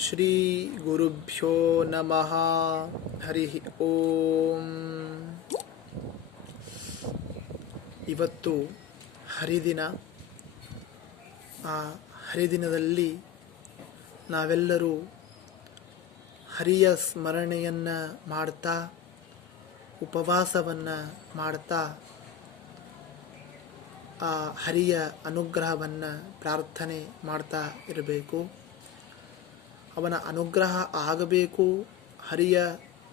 ಶ್ರೀ ಗುರುಭ್ಯೋ ನಮಃ. ಹರಿ ಓಂ. ಇವತ್ತು ಹರಿದಿನ. ಆ ಹರಿದಿನದಲ್ಲಿ ನಾವೆಲ್ಲರೂ ಹರಿಯ ಸ್ಮರಣೆಯನ್ನು ಮಾಡ್ತಾ, ಉಪವಾಸವನ್ನು ಮಾಡ್ತಾ, ಆ ಹರಿಯ ಅನುಗ್ರಹವನ್ನು ಪ್ರಾರ್ಥನೆ ಮಾಡ್ತಾ ಇರಬೇಕು. ಅವನ ಅನುಗ್ರಹ ಆಗಬೇಕು, ಹರಿಯ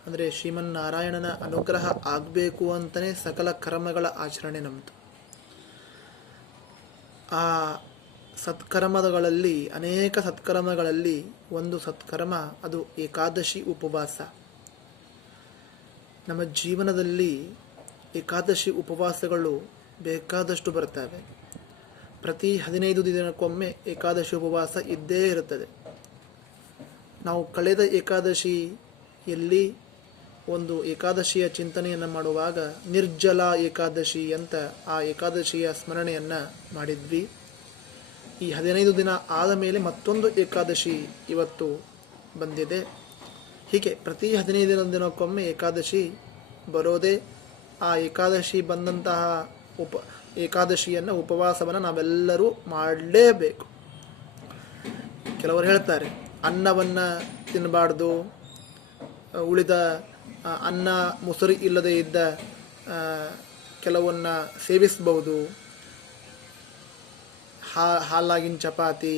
ಅಂದರೆ ಶ್ರೀಮನ್ನಾರಾಯಣನ ಅನುಗ್ರಹ ಆಗಬೇಕು ಅಂತಲೇ ಸಕಲ ಕರ್ಮಗಳ ಆಚರಣೆ ನಮ್ಮದು. ಆ ಸತ್ಕರ್ಮಗಳಲ್ಲಿ ಅನೇಕ ಸತ್ಕರ್ಮಗಳಲ್ಲಿ ಒಂದು ಸತ್ಕರ್ಮ ಅದು ಏಕಾದಶಿ ಉಪವಾಸ. ನಮ್ಮ ಜೀವನದಲ್ಲಿ ಏಕಾದಶಿ ಉಪವಾಸಗಳು ಬೇಕಾದಷ್ಟು ಬರ್ತವೆ. ಪ್ರತಿ 15 ದಿನಕ್ಕೊಮ್ಮೆ ಏಕಾದಶಿ ಉಪವಾಸ ಇದ್ದೇ ಇರುತ್ತದೆ. ನಾವು ಕಳೆದ ಏಕಾದಶಿಯಲ್ಲಿ ಒಂದು ಏಕಾದಶಿಯ ಚಿಂತನೆಯನ್ನು ಮಾಡುವಾಗ ನಿರ್ಜಲ ಏಕಾದಶಿ ಅಂತ ಆ ಏಕಾದಶಿಯ ಸ್ಮರಣೆಯನ್ನು ಮಾಡಿದ್ವಿ. ಈ 15 ದಿನ ಆದ ಮೇಲೆ ಮತ್ತೊಂದು ಏಕಾದಶಿ ಇವತ್ತು ಬಂದಿದೆ. ಹೀಗೆ ಪ್ರತಿ 15 ದಿನಕ್ಕೊಮ್ಮೆ ಏಕಾದಶಿ ಬರೋದೇ. ಆ ಏಕಾದಶಿ ಬಂದಂತಹ ಏಕಾದಶಿಯನ್ನು ಉಪವಾಸವನ್ನು ನಾವೆಲ್ಲರೂ ಮಾಡಲೇಬೇಕು. ಕೆಲವರು ಹೇಳ್ತಾರೆ ಅನ್ನವನ್ನು ತಿನ್ನಬಾರ್ದು, ಉಳಿದ ಅನ್ನ ಮೊಸರು ಇಲ್ಲದೆ ಇದ್ದ ಕೆಲವನ್ನ ಸೇವಿಸಬಹುದು, ಹಾಲಾಗಿನ ಚಪಾತಿ,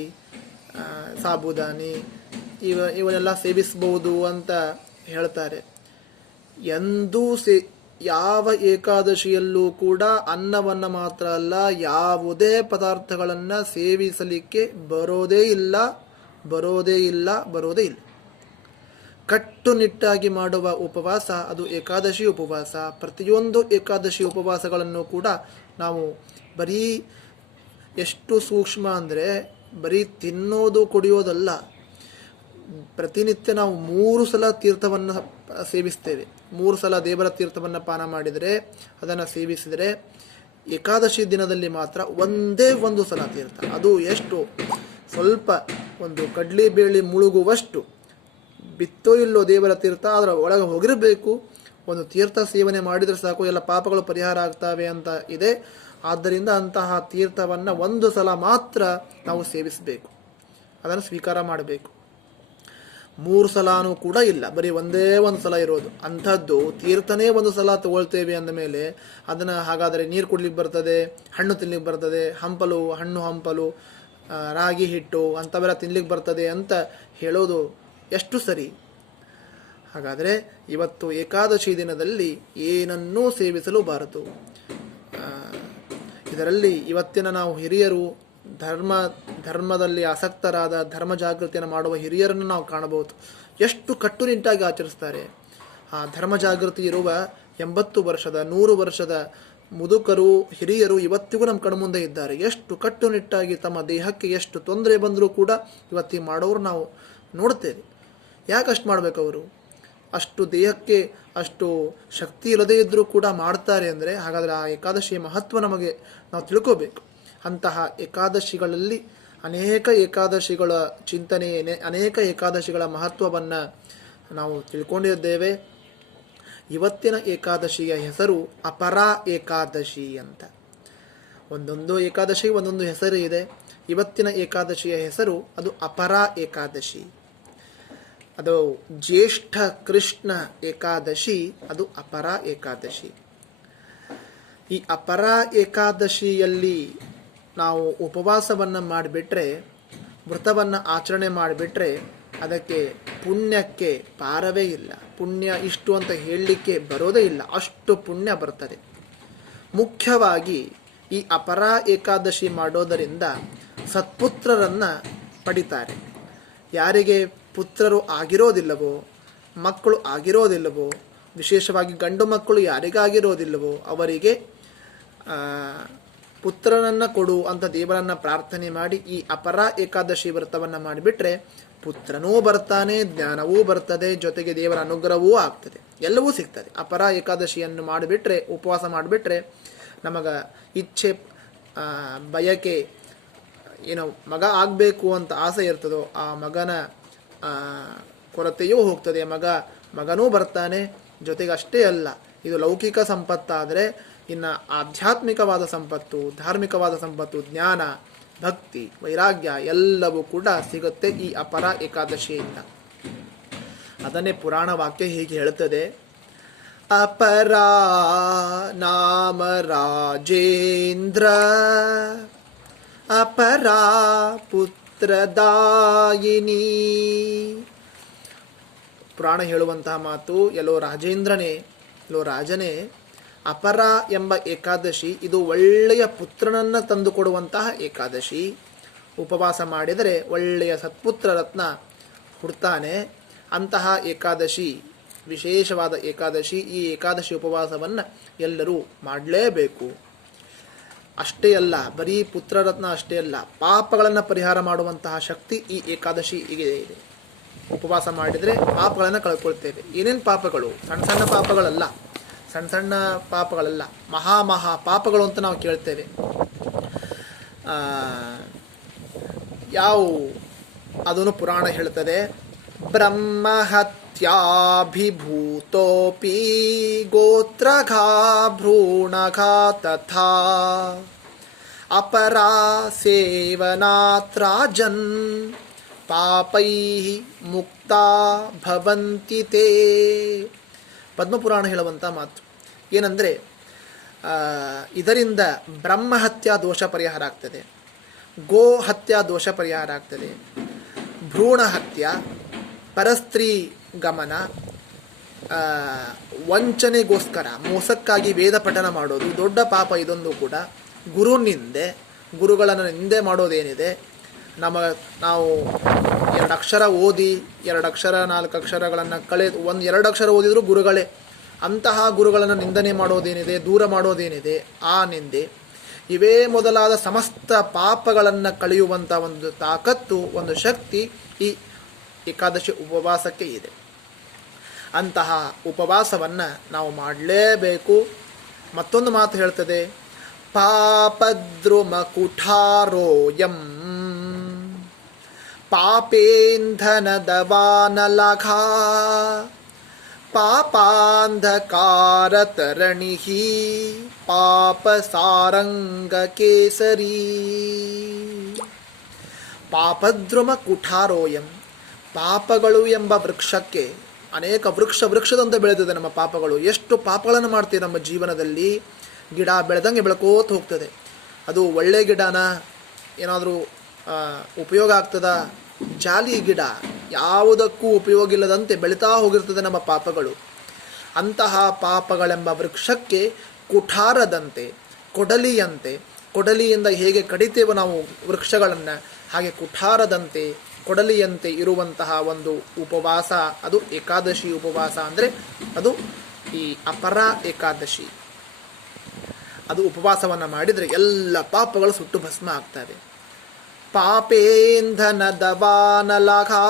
ಸಾಬುದಾನಿ ಇವನ್ನೆಲ್ಲ ಸೇವಿಸಬಹುದು ಅಂತ ಹೇಳ್ತಾರೆ. ಎಂದೂ ಯಾವ ಏಕಾದಶಿಯಲ್ಲೂ ಕೂಡ ಅನ್ನವನ್ನು ಮಾತ್ರ ಅಲ್ಲ, ಯಾವುದೇ ಪದಾರ್ಥಗಳನ್ನು ಸೇವಿಸಲಿಕ್ಕೆ ಬರೋದೇ ಇಲ್ಲ. ಕಟ್ಟುನಿಟ್ಟಾಗಿ ಮಾಡುವ ಉಪವಾಸ ಅದು ಏಕಾದಶಿ ಉಪವಾಸ. ಪ್ರತಿಯೊಂದು ಏಕಾದಶಿ ಉಪವಾಸಗಳನ್ನು ಕೂಡ ನಾವು ಬರೀ ಎಷ್ಟು ಸೂಕ್ಷ್ಮ ಅಂದರೆ ಬರೀ ತಿನ್ನೋದು ಕುಡಿಯೋದಲ್ಲ, ಪ್ರತಿನಿತ್ಯ ನಾವು 3 ಸಲ ತೀರ್ಥವನ್ನು ಸೇವಿಸ್ತೇವೆ. 3 ಸಲ ದೇವರ ತೀರ್ಥವನ್ನು ಪಾನ ಮಾಡಿದರೆ, ಅದನ್ನು ಸೇವಿಸಿದರೆ, ಏಕಾದಶಿ ದಿನದಲ್ಲಿ ಮಾತ್ರ ಒಂದೇ ಒಂದು ಸಲ ತೀರ್ಥ. ಅದು ಎಷ್ಟು ಸ್ವಲ್ಪ ಒಂದು ಕಡ್ಲಿ ಬೇಳೆ ಮುಳುಗುವಷ್ಟು ಬಿತ್ತೋ ಇಲ್ಲೋ ದೇವರ ತೀರ್ಥ ಅದರ ಒಳಗೆ ಹೋಗಿರಬೇಕು. ಒಂದು ತೀರ್ಥ ಸೇವನೆ ಮಾಡಿದರೆ ಸಾಕು, ಎಲ್ಲ ಪಾಪಗಳು ಪರಿಹಾರ ಆಗ್ತವೆ ಅಂತ ಇದೆ. ಆದ್ದರಿಂದ ಅಂತಹ ತೀರ್ಥವನ್ನು ಒಂದು ಸಲ ಮಾತ್ರ ನಾವು ಸೇವಿಸಬೇಕು, ಅದನ್ನು ಸ್ವೀಕಾರ ಮಾಡಬೇಕು. 3 ಸಲನೂ ಕೂಡ ಇಲ್ಲ, ಬರೀ ಒಂದೇ ಒಂದು ಸಲ ಇರೋದು. ಅಂಥದ್ದು ತೀರ್ಥನೇ ಒಂದು ಸಲ ತಗೊಳ್ತೇವೆ ಅಂದ ಮೇಲೆ ಅದನ್ನು ಹಾಗಾದರೆ ನೀರು ಕುಡ್ಲಿಕ್ಕೆ ಬರ್ತದೆ, ಹಣ್ಣು ತಿನ್ಲಿಕ್ಕೆ ಬರ್ತದೆ, ಹಣ್ಣು ಹಂಪಲು, ರಾಗಿ ಹಿಟ್ಟು ಅಂಥವೆಲ್ಲ ತಿನ್ಲಿಕ್ಕೆ ಬರ್ತದೆ ಅಂತ ಹೇಳೋದು ಎಷ್ಟು ಸರಿ? ಹಾಗಾದರೆ ಇವತ್ತು ಏಕಾದಶಿ ದಿನದಲ್ಲಿ ಏನನ್ನೂ ಸೇವಿಸಲೂಬಾರದು. ಇದರಲ್ಲಿ ಇವತ್ತಿನ ನಾವು ಹಿರಿಯರು, ಧರ್ಮದಲ್ಲಿ ಆಸಕ್ತರಾದ, ಧರ್ಮ ಜಾಗೃತಿಯನ್ನು ಮಾಡುವ ಹಿರಿಯರನ್ನು ನಾವು ಕಾಣಬಹುದು. ಎಷ್ಟು ಕಟ್ಟುನಿಟ್ಟಾಗಿ ಆಚರಿಸ್ತಾರೆ. ಆ ಧರ್ಮ ಜಾಗೃತಿ ಇರುವ 80 ವರ್ಷದ 100 ವರ್ಷದ ಮುದುಕರು, ಹಿರಿಯರು ಇವತ್ತಿಗೂ ನಮ್ಮ ಕಣ್ಮುಂದೆ ಇದ್ದಾರೆ. ಎಷ್ಟು ಕಟ್ಟುನಿಟ್ಟಾಗಿ ತಮ್ಮ ದೇಹಕ್ಕೆ ಎಷ್ಟು ತೊಂದರೆ ಬಂದರೂ ಕೂಡ ಇವತ್ತಿಗೆ ಮಾಡೋರು ನಾವು ನೋಡ್ತೇವೆ. ಯಾಕಷ್ಟು ಮಾಡಬೇಕು ಅವರು? ಅಷ್ಟು ದೇಹಕ್ಕೆ ಅಷ್ಟು ಶಕ್ತಿ ಇಲ್ಲದೇ ಇದ್ದರೂ ಕೂಡ ಮಾಡ್ತಾರೆ ಅಂದರೆ ಹಾಗಾದರೆ ಆ ಏಕಾದಶಿಯ ಮಹತ್ವ ನಮಗೆ ನಾವು ತಿಳ್ಕೋಬೇಕು. ಅಂತಹ ಏಕಾದಶಿಗಳಲ್ಲಿ ಅನೇಕ ಏಕಾದಶಿಗಳ ಚಿಂತನೆ, ಅನೇಕ ಏಕಾದಶಿಗಳ ಮಹತ್ವವನ್ನು ನಾವು ತಿಳ್ಕೊಂಡಿದ್ದೇವೆ. ಇವತ್ತಿನ ಏಕಾದಶಿಯ ಹೆಸರು ಅಪರಾ ಏಕಾದಶಿ ಅಂತ. ಒಂದೊಂದು ಏಕಾದಶಿಗೆ ಒಂದೊಂದು ಹೆಸರು ಇದೆ. ಇವತ್ತಿನ ಏಕಾದಶಿಯ ಹೆಸರು ಅದು ಅಪರಾ ಏಕಾದಶಿ. ಅದು ಜ್ಯೇಷ್ಠ ಕೃಷ್ಣ ಏಕಾದಶಿ, ಅದು ಅಪರಾ ಏಕಾದಶಿ. ಈ ಅಪರಾ ಏಕಾದಶಿಯಲ್ಲಿ ನಾವು ಉಪವಾಸವನ್ನು ಮಾಡಿಬಿಟ್ರೆ, ವ್ರತವನ್ನು ಆಚರಣೆ ಮಾಡಿಬಿಟ್ರೆ ಅದಕ್ಕೆ ಪುಣ್ಯಕ್ಕೆ ಪಾರವೇ ಇಲ್ಲ. ಪುಣ್ಯ ಇಷ್ಟು ಅಂತ ಹೇಳಲಿಕ್ಕೆ ಬರೋದೇ ಇಲ್ಲ, ಅಷ್ಟು ಪುಣ್ಯ ಬರ್ತದೆ. ಮುಖ್ಯವಾಗಿ ಈ ಅಪರಾ ಏಕಾದಶಿ ಮಾಡೋದರಿಂದ ಸತ್ಪುತ್ರರನ್ನು ಪಡಿತಾರೆ. ಯಾರಿಗೆ ಪುತ್ರರು ಆಗಿರೋದಿಲ್ಲವೋ, ಮಕ್ಕಳು ಆಗಿರೋದಿಲ್ಲವೋ, ವಿಶೇಷವಾಗಿ ಗಂಡು ಮಕ್ಕಳು ಯಾರಿಗಾಗಿರೋದಿಲ್ಲವೋ ಅವರಿಗೆ ಪುತ್ರನನ್ನು ಕೊಡು ಅಂತ ದೇವರನ್ನು ಪ್ರಾರ್ಥನೆ ಮಾಡಿ ಈ ಅಪರಾ ಏಕಾದಶಿ ವ್ರತವನ್ನು ಮಾಡಿಬಿಟ್ರೆ ಪುತ್ರನೂ ಬರ್ತಾನೆ, ಜ್ಞಾನವೂ ಬರ್ತದೆ, ಜೊತೆಗೆ ದೇವರ ಅನುಗ್ರಹವೂ ಆಗ್ತದೆ, ಎಲ್ಲವೂ ಸಿಗ್ತದೆ. ಅಪರಾ ಏಕಾದಶಿಯನ್ನು ಮಾಡಿಬಿಟ್ರೆ, ಉಪವಾಸ ಮಾಡಿಬಿಟ್ರೆ ನಮಗೆ ಇಚ್ಛೆ, ಬಯಕೆ, ಏನೋ ಮಗ ಆಗಬೇಕು ಅಂತ ಆಸೆ ಇರ್ತದೋ ಆ ಮಗನ ಕೊರತೆಯೂ ಹೋಗ್ತದೆ. ಮಗನೂ ಬರ್ತಾನೆ. ಜೊತೆಗೆ ಅಷ್ಟೇ ಅಲ್ಲ, ಇದು ಲೌಕಿಕ ಸಂಪತ್ತಾದರೆ ಇನ್ನು ಆಧ್ಯಾತ್ಮಿಕವಾದ ಸಂಪತ್ತು, ಧಾರ್ಮಿಕವಾದ ಸಂಪತ್ತು, ಜ್ಞಾನ, ಭಕ್ತಿ, ವೈರಾಗ್ಯ ಎಲ್ಲವೂ ಕೂಡ ಸಿಗುತ್ತೆ ಈ ಅಪರ ಏಕಾದಶಿಯಿಂದ. ಅದನ್ನೇ ಪುರಾಣ ವಾಕ್ಯ ಹೀಗೆ ಹೇಳುತ್ತದೆ: ಅಪರಾ ನಾಮ ರಾಜೇಂದ್ರ ಅಪರಾ ಪುತ್ರದಾಯಿನಿ. ಪುರಾಣ ಹೇಳುವಂತಹ ಮಾತು, ಎಲ್ಲೋ ರಾಜೇಂದ್ರನೇ, ಎಲ್ಲೋ ರಾಜನೇ, ಅಪರ ಎಂಬ ಏಕಾದಶಿ ಇದು ಒಳ್ಳೆಯ ಪುತ್ರನನ್ನು ತಂದುಕೊಡುವಂತಹ ಏಕಾದಶಿ. ಉಪವಾಸ ಮಾಡಿದರೆ ಒಳ್ಳೆಯ ಸತ್ಪುತ್ರ ರತ್ನ ಹುಡ್ತಾನೆ. ಅಂತಹ ಏಕಾದಶಿ ವಿಶೇಷವಾದ ಏಕಾದಶಿ. ಈ ಏಕಾದಶಿ ಉಪವಾಸವನ್ನು ಎಲ್ಲರೂ ಮಾಡಲೇಬೇಕು. ಅಷ್ಟೇ ಅಲ್ಲ, ಬರೀ ಪುತ್ರರತ್ನ ಅಷ್ಟೇ ಅಲ್ಲ, ಪಾಪಗಳನ್ನು ಪರಿಹಾರ ಮಾಡುವಂತಹ ಶಕ್ತಿ ಈ ಏಕಾದಶಿಗೆ ಇದೆ. ಉಪವಾಸ ಮಾಡಿದರೆ ಪಾಪಗಳನ್ನು ಕಳ್ಕೊಳ್ತೇವೆ. ಏನೇನು ಪಾಪಗಳು? ಸಣ್ಣ ಸಣ್ಣ ಪಾಪಗಳಲ್ಲ, ಸಣ್ಣ ಸಣ್ಣ ಪಾಪಗಳಲ್ಲ, ಮಹಾ ಪಾಪಗಳು ಅಂತ ನಾವು ಕೇಳ್ತೇವೆ. ಯಾವುವು? ಅದನ್ನು ಪುರಾಣ ಹೇಳ್ತದೆ. ಬ್ರಹ್ಮಹತ್ಯಾಭಿಭೂತೋಪಿ ಗೋತ್ರಘಾ ಭ್ರೂಣಘಾ ತಥಾ ಅಪರಾ ಸೇವನಾತ್ರಾಜನ್ ಪಾಪೈಃ ಮುಕ್ತಾ ಭವಂತಿ ತೇ. ಪದ್ಮಪುರಾಣ ಹೇಳುವಂಥ ಮಾತು ಏನಂದರೆ, ಇದರಿಂದ ಬ್ರಹ್ಮಹತ್ಯಾ ದೋಷ ಪರಿಹಾರ ಆಗ್ತದೆ, ಗೋ ಹತ್ಯಾ ದೋಷ ಪರಿಹಾರ ಆಗ್ತದೆ, ಭ್ರೂಣ ಹತ್ಯ, ಪರಸ್ತ್ರೀ ಗಮನ, ವಂಚನೆಗೋಸ್ಕರ ಮೋಸಕ್ಕಾಗಿ ವೇದ ಪಠನ ಮಾಡೋದು ದೊಡ್ಡ ಪಾಪ. ಇದೊಂದು ಕೂಡ ಗುರು ನಿಂದೆ, ಗುರುಗಳನ್ನು ನಿಂದೆ ಮಾಡೋದೇನಿದೆ, ನಾವು 2 ಅಕ್ಷರ ಓದಿ 2 ಅಕ್ಷರ 4 ಅಕ್ಷರಗಳನ್ನು ಕಳೆದು 1-2 ಅಕ್ಷರ ಓದಿದ್ರು ಗುರುಗಳೇ. ಅಂತಹ ಗುರುಗಳನ್ನು ನಿಂದನೆ ಮಾಡೋದೇನಿದೆ, ದೂರ ಮಾಡೋದೇನಿದೆ, ಆ ನಿಂದೆ, ಇವೇ ಮೊದಲಾದ ಸಮಸ್ತ ಪಾಪಗಳನ್ನು ಕಳೆಯುವಂಥ ಒಂದು ತಾಕತ್ತು, ಒಂದು ಶಕ್ತಿ ಈ ಏಕಾದಶಿ ಉಪವಾಸಕ್ಕೆ ಇದೆ. ಅಂತಹ ಉಪವಾಸವನ್ನು ನಾವು ಮಾಡಲೇಬೇಕು. ಮತ್ತೊಂದು ಮಾತು ಹೇಳ್ತದೆ, ಪಾಪದ್ರುಮ ಕುಠಾರೋಯಂ ಪಾಪೇಂಧನದವಾನಲಘಾ ಪಾಪಾಂಧಕಾರತರಣಿಃ ಪಾಪ ಸಾರಂಗ ಕೇಸರಿ. ಪಾಪದ್ರುಮ ಕುಠಾರೋಯಂ, ಪಾಪಗಳು ಎಂಬ ವೃಕ್ಷಕ್ಕೆ ಅನೇಕ ವೃಕ್ಷದಂತೆ ಬೆಳೆದಿದೆ ನಮ್ಮ ಪಾಪಗಳು. ಎಷ್ಟು ಪಾಪಗಳನ್ನು ಮಾಡ್ತೀವಿ ನಮ್ಮ ಜೀವನದಲ್ಲಿ. ಗಿಡ ಬೆಳೆದಂಗೆ ಬೆಳ್ಕೋತ ಹೋಗ್ತದೆ. ಅದು ಒಳ್ಳೆ ಗಿಡನ, ಏನಾದರೂ ಉಪಯೋಗ ಆಗ್ತದ? ಜಾಲಿ ಗಿಡ, ಯಾವುದಕ್ಕೂ ಉಪಯೋಗ ಇಲ್ಲದಂತೆ ಬೆಳೀತಾ ಹೋಗಿರ್ತದೆ ನಮ್ಮ ಪಾಪಗಳು. ಅಂತಹ ಪಾಪಗಳೆಂಬ ವೃಕ್ಷಕ್ಕೆ ಕುಠಾರದಂತೆ, ಕೊಡಲಿಯಂತೆ, ಕೊಡಲಿಯಿಂದ ಹೇಗೆ ಕಡಿತೇವೆ ನಾವು ವೃಕ್ಷಗಳನ್ನು, ಹಾಗೆ ಕುಠಾರದಂತೆ, ಕೊಡಲಿಯಂತೆ ಇರುವಂತಹ ಒಂದು ಉಪವಾಸ, ಅದು ಏಕಾದಶಿ ಉಪವಾಸ. ಅಂದರೆ ಅದು ಈ ಅಪರ ಏಕಾದಶಿ. ಅದು ಉಪವಾಸವನ್ನು ಮಾಡಿದರೆ ಎಲ್ಲ ಪಾಪಗಳು ಸುಟ್ಟು ಭಸ್ಮ ಆಗ್ತವೆ. ಪಾಪೇಂಧನ ದವಾನಲಘಾ.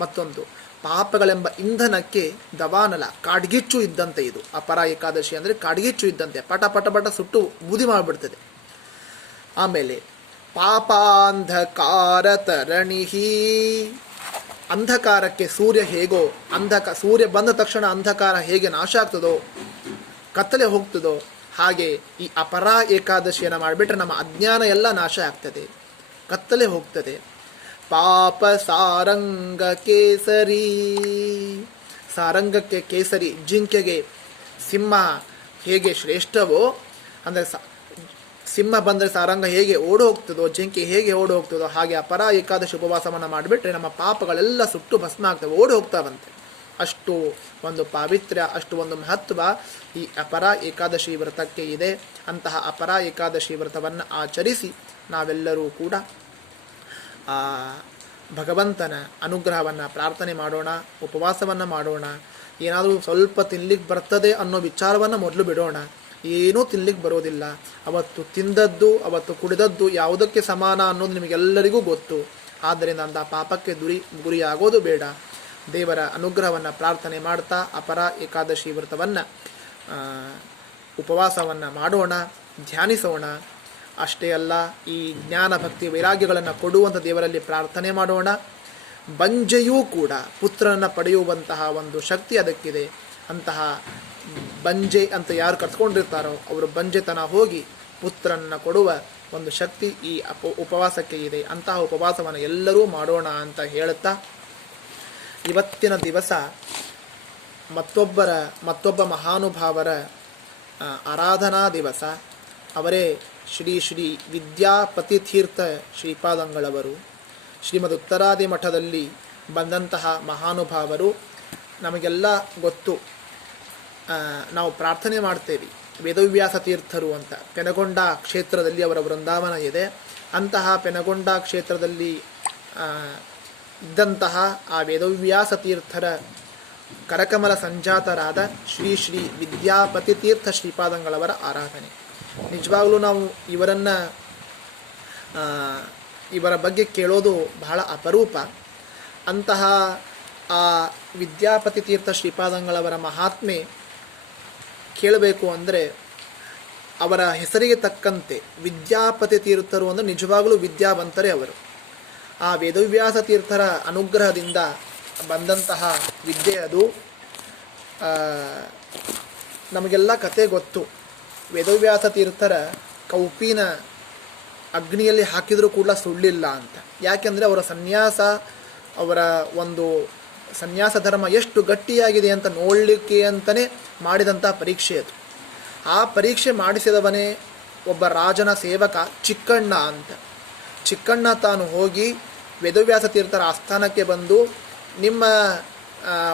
ಮತ್ತೊಂದು, ಪಾಪಗಳೆಂಬ ಇಂಧನಕ್ಕೆ ದವಾನಲ, ಕಾಡ್ಗಿಚ್ಚು ಇದ್ದಂತೆ. ಇದು ಅಪರ ಏಕಾದಶಿ ಅಂದರೆ ಕಾಡ್ಗಿಚ್ಚು ಇದ್ದಂತೆ, ಪಟ ಪಟ ಪಟ ಸುಟ್ಟು ಬೂದಿ ಮಾಡಿಬಿಡ್ತದೆ. ಆಮೇಲೆ ಪಾಪಾಂಧಕಾರ ತರಣಿಹಿ, ಅಂಧಕಾರಕ್ಕೆ ಸೂರ್ಯ ಹೇಗೋ, ಸೂರ್ಯ ಬಂದ ತಕ್ಷಣ ಅಂಧಕಾರ ಹೇಗೆ ನಾಶ ಆಗ್ತದೋ, ಕತ್ತಲೆ ಹೋಗ್ತದೋ, ಹಾಗೆ ಈ ಅಪರ ಏಕಾದಶಿಯನ್ನು ಮಾಡಿಬಿಟ್ರೆ ನಮ್ಮ ಅಜ್ಞಾನ ಎಲ್ಲ ನಾಶ ಆಗ್ತದೆ, ಕತ್ತಲೆ ಹೋಗ್ತದೆ. ಪಾಪ ಸಾರಂಗ ಕೇಸರಿ, ಸಾರಂಗಕ್ಕೆ ಕೇಸರಿ, ಜಿಂಕೆಗೆ ಸಿಂಹ ಹೇಗೆ ಶ್ರೇಷ್ಠವೋ, ಅಂದರೆ ಸಿಂಹ ಬಂದರೆ ಸಾರಂಗ ಹೇಗೆ ಓಡಿ ಹೋಗ್ತದೋ, ಜಿಂಕೆ ಹೇಗೆ ಓಡಿ ಹೋಗ್ತದೋ, ಹಾಗೆ ಅಪರ ಏಕಾದಶಿ ಉಪವಾಸವನ್ನು ಮಾಡಿಬಿಟ್ರೆ ನಮ್ಮ ಪಾಪಗಳೆಲ್ಲ ಸುಟ್ಟು ಭಸ್ಮ ಆಗ್ತವೆ, ಓಡಿ ಹೋಗ್ತಾವಂತೆ. ಅಷ್ಟು ಒಂದು ಪಾವಿತ್ರ್ಯ, ಅಷ್ಟು ಒಂದು ಮಹತ್ವ ಈ ಅಪರ ಏಕಾದಶಿ ವ್ರತಕ್ಕೆ ಇದೆ. ಅಂತಹ ಅಪರ ಏಕಾದಶಿ ವ್ರತವನ್ನು ಆಚರಿಸಿ ನಾವೆಲ್ಲರೂ ಕೂಡ ಭಗವಂತನ ಅನುಗ್ರಹವನ್ನು ಪ್ರಾರ್ಥನೆ ಮಾಡೋಣ, ಉಪವಾಸವನ್ನು ಮಾಡೋಣ. ಏನಾದರೂ ಸ್ವಲ್ಪ ತಿನ್ಲಿಕ್ಕೆ ಬರ್ತದೆ ಅನ್ನೋ ವಿಚಾರವನ್ನು ಮೊದಲು ಬಿಡೋಣ. ಏನೂ ತಿನ್ಲಿಕ್ಕೆ ಬರೋದಿಲ್ಲ. ಅವತ್ತು ತಿಂದದ್ದು, ಅವತ್ತು ಕುಡಿದದ್ದು ಯಾವುದಕ್ಕೆ ಸಮಾನ ಅನ್ನೋದು ನಿಮಗೆಲ್ಲರಿಗೂ ಗೊತ್ತು. ಆದ್ದರಿಂದ ಅಂಥ ಪಾಪಕ್ಕೆ ಗುರಿಯಾಗೋದು ಬೇಡ. ದೇವರ ಅನುಗ್ರಹವನ್ನು ಪ್ರಾರ್ಥನೆ ಮಾಡ್ತಾ ಅಪರ ಏಕಾದಶಿ ವ್ರತವನ್ನು ಉಪವಾಸವನ್ನು ಮಾಡೋಣ, ಧ್ಯಾನಿಸೋಣ. ಅಷ್ಟೇ ಅಲ್ಲ, ಈ ಜ್ಞಾನ ಭಕ್ತಿ ವೈರಾಗ್ಯಗಳನ್ನು ಕೊಡುವಂಥ ದೇವರಲ್ಲಿ ಪ್ರಾರ್ಥನೆ ಮಾಡೋಣ. ಬಂಜೆಯೂ ಕೂಡ ಪುತ್ರನನ್ನು ಪಡೆಯುವಂತಹ ಒಂದು ಶಕ್ತಿ ಅದಕ್ಕಿದೆ. ಅಂತಹ ಬಂಜೆ ಅಂತ ಯಾರು ಕರ್ತ್ಕೊಂಡಿರ್ತಾರೋ ಅವರು ಬಂಜೆತನ ಹೋಗಿ ಪುತ್ರನನ್ನು ಕೊಡುವ ಒಂದು ಶಕ್ತಿ ಈ ಉಪವಾಸಕ್ಕೆ ಇದೆ. ಅಂತಹ ಉಪವಾಸವನ್ನು ಎಲ್ಲರೂ ಮಾಡೋಣ ಅಂತ ಹೇಳುತ್ತಾ, ಇವತ್ತಿನ ದಿವಸ ಮತ್ತೊಬ್ಬ ಮಹಾನುಭಾವರ ಆರಾಧನಾ ದಿವಸ. ಅವರೇ ಶ್ರೀ ಶ್ರೀ ವಿದ್ಯಾಪತಿತೀರ್ಥ ಶ್ರೀಪಾದಂಗಳವರು. ಶ್ರೀಮದ್ ಉತ್ತರಾದಿ ಮಠದಲ್ಲಿ ಬಂದಂತಹ ಮಹಾನುಭಾವರು. ನಮಗೆಲ್ಲ ಗೊತ್ತು, ನಾವು ಪ್ರಾರ್ಥನೆ ಮಾಡ್ತೇವೆ ವೇದವ್ಯಾಸ ತೀರ್ಥರು ಅಂತ. ಪೆನಗೊಂಡ ಕ್ಷೇತ್ರದಲ್ಲಿ ಅವರ ವೃಂದಾವನ ಇದೆ. ಅಂತಹ ಪೆನಗೊಂಡ ಕ್ಷೇತ್ರದಲ್ಲಿ ಇದ್ದಂತಹ ಆ ವೇದವ್ಯಾಸ ತೀರ್ಥರ ಕರಕಮಲ ಸಂಜಾತರಾದ ಶ್ರೀ ಶ್ರೀ ವಿದ್ಯಾಪತಿತೀರ್ಥ ಶ್ರೀಪಾದಂಗಳವರ ಆರಾಧನೆ. ನಿಜವಾಗ್ಲೂ ನಾವು ಇವರ ಬಗ್ಗೆ ಕೇಳೋದು ಬಹಳ ಅಪರೂಪ. ಅಂತಹ ಆ ವಿದ್ಯಾಪತಿತೀರ್ಥ ಶ್ರೀಪಾದಂಗಳವರ ಮಹಾತ್ಮೆ ಕೇಳಬೇಕು ಅಂದರೆ ಅವರ ಹೆಸರಿಗೆ ತಕ್ಕಂತೆ ವಿದ್ಯಾಪತಿ ತೀರ್ಥರು ಅಂದರೆ ನಿಜವಾಗಲೂ ವಿದ್ಯಾವಂತರೇ ಅವರು. ಆ ವೇದವ್ಯಾಸ ತೀರ್ಥರ ಅನುಗ್ರಹದಿಂದ ಬಂದಂತಹ ವಿದ್ಯೆ ಅದು. ನಮಗೆಲ್ಲ ಕತೆ ಗೊತ್ತು. ವೇದವ್ಯಾಸ ತೀರ್ಥರ ಕೌಪಿನ ಅಗ್ನಿಯಲ್ಲಿ ಹಾಕಿದರೂ ಕೂಡ ಸುಳ್ಳಿಲ್ಲ ಅಂತ. ಯಾಕೆಂದರೆ ಅವರ ಒಂದು ಸನ್ಯಾಸ ಧರ್ಮ ಎಷ್ಟು ಗಟ್ಟಿಯಾಗಿದೆ ಅಂತ ನೋಡಲಿಕ್ಕೆ ಅಂತಲೇ ಮಾಡಿದಂಥ ಪರೀಕ್ಷೆ ಅದು. ಆ ಪರೀಕ್ಷೆ ಮಾಡಿಸಿದವನೇ ಒಬ್ಬ ರಾಜನ ಸೇವಕ ಚಿಕ್ಕಣ್ಣ ಅಂತ. ಚಿಕ್ಕಣ್ಣ ತಾನು ಹೋಗಿ ವೇದವ್ಯಾಸ ತೀರ್ಥರ ಆಸ್ಥಾನಕ್ಕೆ ಬಂದು, ನಿಮ್ಮ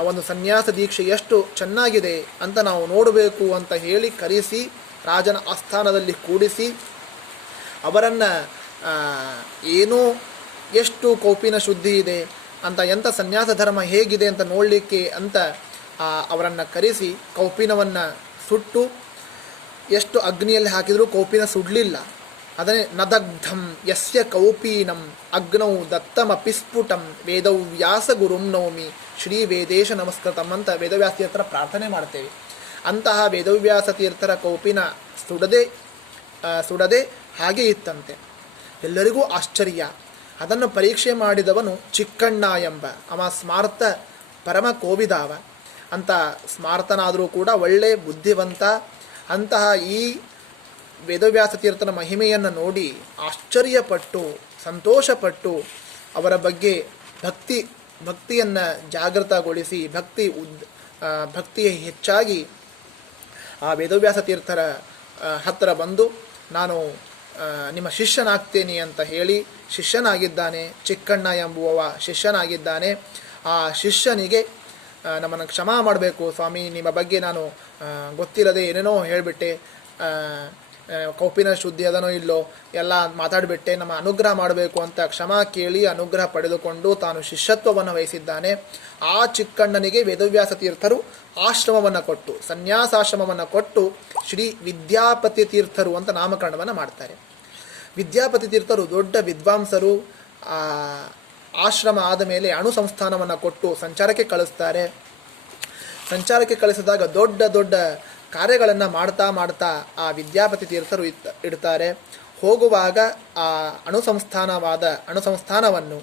ಒಂದು ಸನ್ಯಾಸ ದೀಕ್ಷೆ ಎಷ್ಟು ಚೆನ್ನಾಗಿದೆ ಅಂತ ನಾವು ನೋಡಬೇಕು ಅಂತ ಹೇಳಿ ಕರೆಸಿ ರಾಜನ ಆಸ್ಥಾನದಲ್ಲಿ ಕೂಡಿಸಿ ಅವರನ್ನು ಏನೋ ಎಷ್ಟು ಕೌಪಿನ ಶುದ್ಧಿ ಇದೆ ಅಂತ, ಎಂಥ ಸನ್ಯಾಸ ಧರ್ಮ ಹೇಗಿದೆ ಅಂತ ನೋಡಲಿಕ್ಕೆ ಅಂತ ಅವರನ್ನು ಕರೆಸಿ ಕೌಪಿನವನ್ನು ಸುಟ್ಟು, ಎಷ್ಟು ಅಗ್ನಿಯಲ್ಲಿ ಹಾಕಿದರೂ ಕೌಪಿನ ಸುಡಲಿಲ್ಲ. ಅದನ್ನೇ ನದಗ್ಧಂ ಯಸ್ಯ ಕೌಪೀನಂ ಅಗ್ನೌ ದತ್ತಮಪಿಸ್ಫುಟಂ ವೇದವ್ಯಾಸ ಗುರುಂ ನೌಮಿ ಶ್ರೀ ವೇದೇಶ ನಮಸ್ಕೃತಂ ಅಂತ ವೇದವ್ಯಾಸ ತೀರ್ಥರ ಪ್ರಾರ್ಥನೆ ಮಾಡ್ತೇವೆ. ಅಂತಹ ವೇದವ್ಯಾಸ ತೀರ್ಥರ ಕೌಪಿನ ಸುಡದೆ ಹಾಗೆ ಇತ್ತಂತೆ. ಎಲ್ಲರಿಗೂ ಆಶ್ಚರ್ಯ. ಅದನ್ನು ಪರೀಕ್ಷೆ ಮಾಡಿದವನು ಚಿಕ್ಕಣ್ಣ ಎಂಬ ಅವ ಸ್ಮಾರ್ತ ಪರಮ ಕೋವಿದಾವ ಅಂತ. ಸ್ಮಾರ್ತನಾದರೂ ಕೂಡ ಒಳ್ಳೆ ಬುದ್ಧಿವಂತ. ಅಂತಹ ಈ ವೇದವ್ಯಾಸ ತೀರ್ಥನ ಮಹಿಮೆಯನ್ನು ನೋಡಿ ಆಶ್ಚರ್ಯಪಟ್ಟು ಸಂತೋಷಪಟ್ಟು ಅವರ ಬಗ್ಗೆ ಭಕ್ತಿಯನ್ನು ಜಾಗೃತಗೊಳಿಸಿ ಭಕ್ತಿ ಹೆಚ್ಚಾಗಿ ಆ ವೇದವ್ಯಾಸ ತೀರ್ಥರ ಹತ್ತಿರ ಬಂದು, ನಾನು ನಿಮ್ಮ ಶಿಷ್ಯನಾಗ್ತೇನೆ ಅಂತ ಹೇಳಿ ಶಿಷ್ಯನಾಗಿದ್ದಾನೆ. ಚಿಕ್ಕಣ್ಣ ಎಂಬುವವ ಶಿಷ್ಯನಾಗಿದ್ದಾನೆ. ಆ ಶಿಷ್ಯನಿಗೆ ನಮ್ಮನ್ನು ಕ್ಷಮಾ ಮಾಡಬೇಕು ಸ್ವಾಮಿ, ನಿಮ್ಮ ಬಗ್ಗೆ ನಾನು ಗೊತ್ತಿಲ್ಲದೆ ಏನೇನೋ ಹೇಳಿಬಿಟ್ಟೆ, ಕೌಪಿನ ಶುದ್ಧಿ ಅದನೋ ಇಲ್ಲೋ ಎಲ್ಲ ಮಾತಾಡಿಬಿಟ್ಟೆ, ನಮ್ಮ ಅನುಗ್ರಹ ಮಾಡಬೇಕು ಅಂತ ಕ್ಷಮಾ ಕೇಳಿ ಅನುಗ್ರಹ ಪಡೆದುಕೊಂಡು ತಾನು ಶಿಷ್ಯತ್ವವನ್ನು ವಹಿಸಿದ್ದಾನೆ. ಆ ಚಿಕ್ಕಣ್ಣನಿಗೆ ವೇದವ್ಯಾಸ ತೀರ್ಥರು ಆಶ್ರಮವನ್ನು ಕೊಟ್ಟು, ಸನ್ಯಾಸಾಶ್ರಮವನ್ನು ಕೊಟ್ಟು ಶ್ರೀ ವಿದ್ಯಾಪತಿ ತೀರ್ಥರು ಅಂತ ನಾಮಕರಣವನ್ನು ಮಾಡ್ತಾರೆ. ವಿದ್ಯಾಪತಿ ತೀರ್ಥರು ದೊಡ್ಡ ವಿದ್ವಾಂಸರು. ಆಶ್ರಮ ಆದ ಮೇಲೆ ಅಣು ಸಂಸ್ಥಾನವನ್ನು ಕೊಟ್ಟು ಸಂಚಾರಕ್ಕೆ ಕಳಿಸ್ತಾರೆ. ಸಂಚಾರಕ್ಕೆ ಕಳಿಸಿದಾಗ ದೊಡ್ಡ ದೊಡ್ಡ ಕಾರ್ಯಗಳನ್ನು ಮಾಡ್ತಾ ಆ ವಿದ್ಯಾಪತಿ ತೀರ್ಥರು ಇಡ್ತಾರೆ. ಹೋಗುವಾಗ ಆ ಅಣುಸಂಸ್ಥಾನವನ್ನು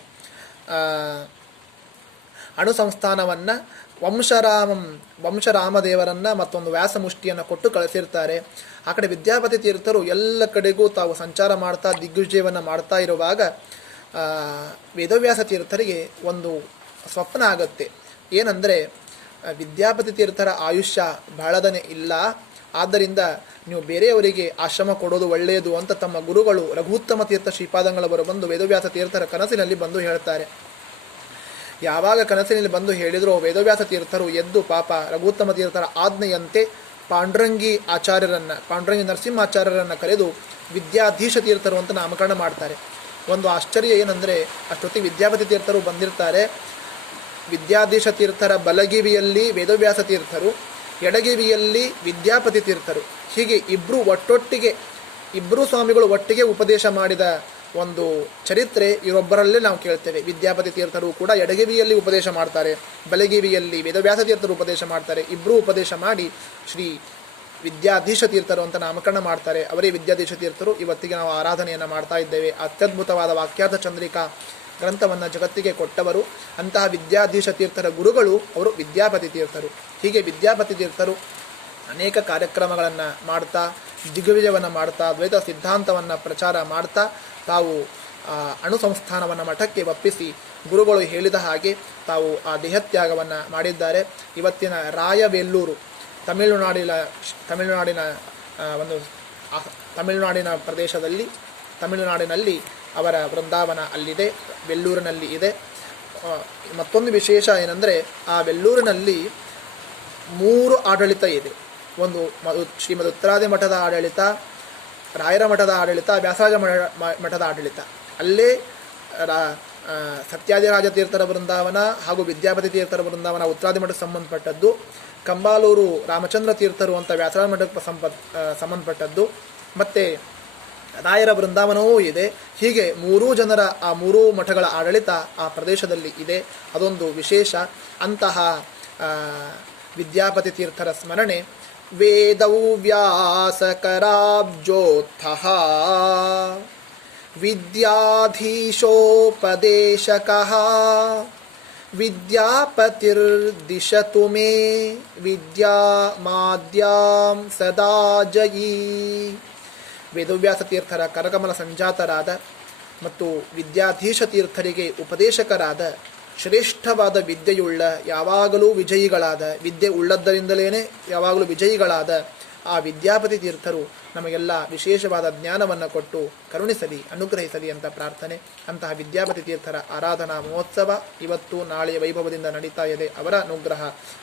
ವಂಶರಾಮದೇವರನ್ನು ಮತ್ತೊಂದು ವ್ಯಾಸಮುಷ್ಟಿಯನ್ನು ಕೊಟ್ಟು ಕಳಿಸಿರ್ತಾರೆ. ಆ ಕಡೆ ವಿದ್ಯಾಪತಿ ತೀರ್ಥರು ಎಲ್ಲ ಕಡೆಗೂ ತಾವು ಸಂಚಾರ ಮಾಡ್ತಾ ದಿಗ್ವಿಜಯವನ್ನು ಮಾಡ್ತಾ ಇರುವಾಗ ವೇದವ್ಯಾಸ ತೀರ್ಥರಿಗೆ ಒಂದು ಸ್ವಪ್ನ ಆಗುತ್ತೆ. ಏನಂದರೆ, ವಿದ್ಯಾಪತಿ ತೀರ್ಥರ ಆಯುಷ್ಯ ಬಹಳದನೇ ಇಲ್ಲ, ಆದ್ದರಿಂದ ನೀವು ಬೇರೆಯವರಿಗೆ ಆಶ್ರಮ ಕೊಡೋದು ಒಳ್ಳೆಯದು ಅಂತ ತಮ್ಮ ಗುರುಗಳು ರಘುತ್ತಮ ತೀರ್ಥ ಶ್ರೀಪಾದಂಗಳವರು ಬಂದು ವೇದವ್ಯಾಸ ತೀರ್ಥರ ಕನಸಿನಲ್ಲಿ ಬಂದು ಹೇಳ್ತಾರೆ. ಯಾವಾಗ ಕನಸಿನಲ್ಲಿ ಬಂದು ಹೇಳಿದರೂ ವೇದವ್ಯಾಸ ತೀರ್ಥರು ಎದ್ದು ಪಾಪ ರಘುತ್ತಮ ತೀರ್ಥರ ಆಜ್ಞೆಯಂತೆ ಪಾಂಡುರಂಗಿ ನರಸಿಂಹಾಚಾರ್ಯರನ್ನು ಕರೆದು ವಿದ್ಯಾಧೀಶ ತೀರ್ಥರು ಅಂತ ನಾಮಕರಣ ಮಾಡ್ತಾರೆ. ಒಂದು ಆಶ್ಚರ್ಯ ಏನಂದರೆ, ಅಷ್ಟೊತ್ತಿಗೆ ವಿದ್ಯಾಪತಿ ತೀರ್ಥರು ಬಂದಿರ್ತಾರೆ. ವಿದ್ಯಾಧೀಶ ತೀರ್ಥರ ಬಲಗಿವಿಯಲ್ಲಿ ವೇದವ್ಯಾಸ ತೀರ್ಥರು, ಎಡಗಿವಿಯಲ್ಲಿ ವಿದ್ಯಾಪತಿ ತೀರ್ಥರು. ಹೀಗೆ ಇಬ್ಬರು ಸ್ವಾಮಿಗಳು ಒಟ್ಟಿಗೆ ಉಪದೇಶ ಮಾಡಿದ ಒಂದು ಚರಿತ್ರೆ ಇವರೊಬ್ಬರಲ್ಲೇ ನಾವು ಕೇಳ್ತೇವೆ. ವಿದ್ಯಾಪತಿ ತೀರ್ಥರು ಕೂಡ ಎಡಗಿವಿಯಲ್ಲಿ ಉಪದೇಶ ಮಾಡ್ತಾರೆ, ಬಲಗಿವಿಯಲ್ಲಿ ವೇದವ್ಯಾಸ ತೀರ್ಥರು ಉಪದೇಶ ಮಾಡ್ತಾರೆ. ಇಬ್ಬರೂ ಉಪದೇಶ ಮಾಡಿ ಶ್ರೀ ವಿದ್ಯಾಧೀಶ ತೀರ್ಥರು ಅಂತ ನಾಮಕರಣ ಮಾಡ್ತಾರೆ. ಅವರೇ ವಿದ್ಯಾಧೀಶ ತೀರ್ಥರು. ಇವತ್ತಿಗೆ ನಾವು ಆರಾಧನೆಯನ್ನು ಮಾಡ್ತಾ ಇದ್ದೇವೆ. ಅತ್ಯದ್ಭುತವಾದ ವಾಕ್ಯಾರ್ಥ ಚಂದ್ರಿಕಾ ಗ್ರಂಥವನ್ನು ಜಗತ್ತಿಗೆ ಕೊಟ್ಟವರು. ಅಂತಹ ವಿದ್ಯಾಧೀಶ ತೀರ್ಥರ ಗುರುಗಳು ಅವರು ವಿದ್ಯಾಪತಿ ತೀರ್ಥರು. ಹೀಗೆ ವಿದ್ಯಾಪತಿ ತೀರ್ಥರು ಅನೇಕ ಕಾರ್ಯಕ್ರಮಗಳನ್ನು ಮಾಡ್ತಾ, ದಿಗ್ವಿಜಯವನ್ನು ಮಾಡ್ತಾ, ದ್ವೈತ ಸಿದ್ಧಾಂತವನ್ನು ಪ್ರಚಾರ ಮಾಡ್ತಾ ತಾವು ಅಣು ಸಂಸ್ಥಾನವನ್ನು ಮಠಕ್ಕೆ ಒಪ್ಪಿಸಿ ಗುರುಗಳು ಹೇಳಿದ ಹಾಗೆ ತಾವು ಆ ದೇಹತ್ಯಾಗವನ್ನು ಮಾಡಿದ್ದಾರೆ. ಇವತ್ತಿನ ರಾಯವೆಲ್ಲೂರು ತಮಿಳುನಾಡಿನ ಪ್ರದೇಶದಲ್ಲಿ, ತಮಿಳುನಾಡಿನಲ್ಲಿ ಅವರ ವೃಂದಾವನ ಅಲ್ಲಿದೆ, ವೆಲ್ಲೂರಿನಲ್ಲಿ ಇದೆ. ಮತ್ತೊಂದು ವಿಶೇಷ ಏನಂದರೆ, ಆ ವೆಲ್ಲೂರಿನಲ್ಲಿ 3 ಆಡಳಿತ ಇದೆ. ಒಂದು ಶ್ರೀಮದ್ ಉತ್ತರಾದಿ ಮಠದ ಆಡಳಿತ, ರಾಯರ ಮಠದ ಆಡಳಿತ, ವ್ಯಾಸರಾಜ ಮಠದ ಆಡಳಿತ. ಅಲ್ಲೇ ಸತ್ಯಾದಿರಾಜ ತೀರ್ಥರ ವೃಂದಾವನ ಹಾಗೂ ವಿದ್ಯಾಪತಿ ತೀರ್ಥರ ವೃಂದಾವನ ಉತ್ತರಾದಿ ಮಠಕ್ಕೆ ಸಂಬಂಧಪಟ್ಟದ್ದು, ಕಂಬಾಲೂರು ರಾಮಚಂದ್ರ ತೀರ್ಥರು ಅಂತ ವ್ಯಾಸರಾಜ ಮಠಕ್ಕೆ ಸಂಬಂಧಪಟ್ಟದ್ದು, ಮತ್ತು ರಾಯರ ವೃಂದಾವನವೂ ಇದೆ. ಹೀಗೆ 3 ಜನರ ಆ 3 ಮಠಗಳ ಆಡಳಿತ ಆ ಪ್ರದೇಶದಲ್ಲಿ ಇದೆ. ಅದೊಂದು ವಿಶೇಷ. ಅಂತಹ ವಿದ್ಯಾಪತಿ ತೀರ್ಥರ ಸ್ಮರಣೆ. ವೇದೌ ವ್ಯಾಸಕರಾಬ್ಜೋತ್ಥಃ ವಿದ್ಯಾಧೀಶೋಪದೇಶಕಃ ವಿದ್ಯಾಪತಿರ್ದಿಶತು ಮೇ ವಿದ್ಯಾಮಾದ್ಯಾಂ ಸದಾ ಜಯೀ. ವೇದವ್ಯಾಸ ತೀರ್ಥರ ಕರಕಮಲ ಸಂಜಾತರಾದ ಮತ್ತು ವಿದ್ಯಾಧೀಶ ತೀರ್ಥರಿಗೆ ಉಪದೇಶಕರಾದ, ಶ್ರೇಷ್ಠವಾದ ವಿದ್ಯೆಯುಳ್ಳ, ಯಾವಾಗಲೂ ವಿಜಯಿಗಳಾದ, ವಿದ್ಯೆ ಉಳ್ಳದ್ದರಿಂದಲೇ ಯಾವಾಗಲೂ ವಿಜಯಿಗಳಾದ ಆ ವಿದ್ಯಾಪತಿ ತೀರ್ಥರು ನಮಗೆಲ್ಲ ವಿಶೇಷವಾದ ಜ್ಞಾನವನ್ನು ಕೊಟ್ಟು ಕರುಣಿಸಲಿ, ಅನುಗ್ರಹಿಸಲಿ ಅಂತ ಪ್ರಾರ್ಥನೆ. ಅಂತಹ ವಿದ್ಯಾಪತಿ ತೀರ್ಥರ ಆರಾಧನಾ ಮಹೋತ್ಸವ ಇವತ್ತು ನಾಳೆಯ ವೈಭವದಿಂದ ನಡೀತಾ ಇದೆ. ಅವರ ಅನುಗ್ರಹ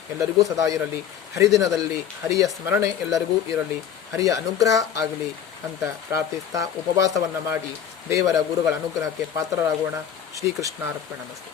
ಎಲ್ಲರಿಗೂ ಸದಾ ಇರಲಿ. ಹರಿದಿನದಲ್ಲಿ ಹರಿಯ ಸ್ಮರಣೆ ಎಲ್ಲರಿಗೂ ಇರಲಿ, ಹರಿಯ ಅನುಗ್ರಹ ಆಗಲಿ ಅಂತ ಪ್ರಾರ್ಥಿಸ್ತಾ ಉಪವಾಸವನ್ನು ಮಾಡಿ ದೇವರ ಗುರುಗಳ ಅನುಗ್ರಹಕ್ಕೆ ಪಾತ್ರರಾಗೋಣ. ಶ್ರೀಕೃಷ್ಣಾರ್ಪಣಮಸ್ತು.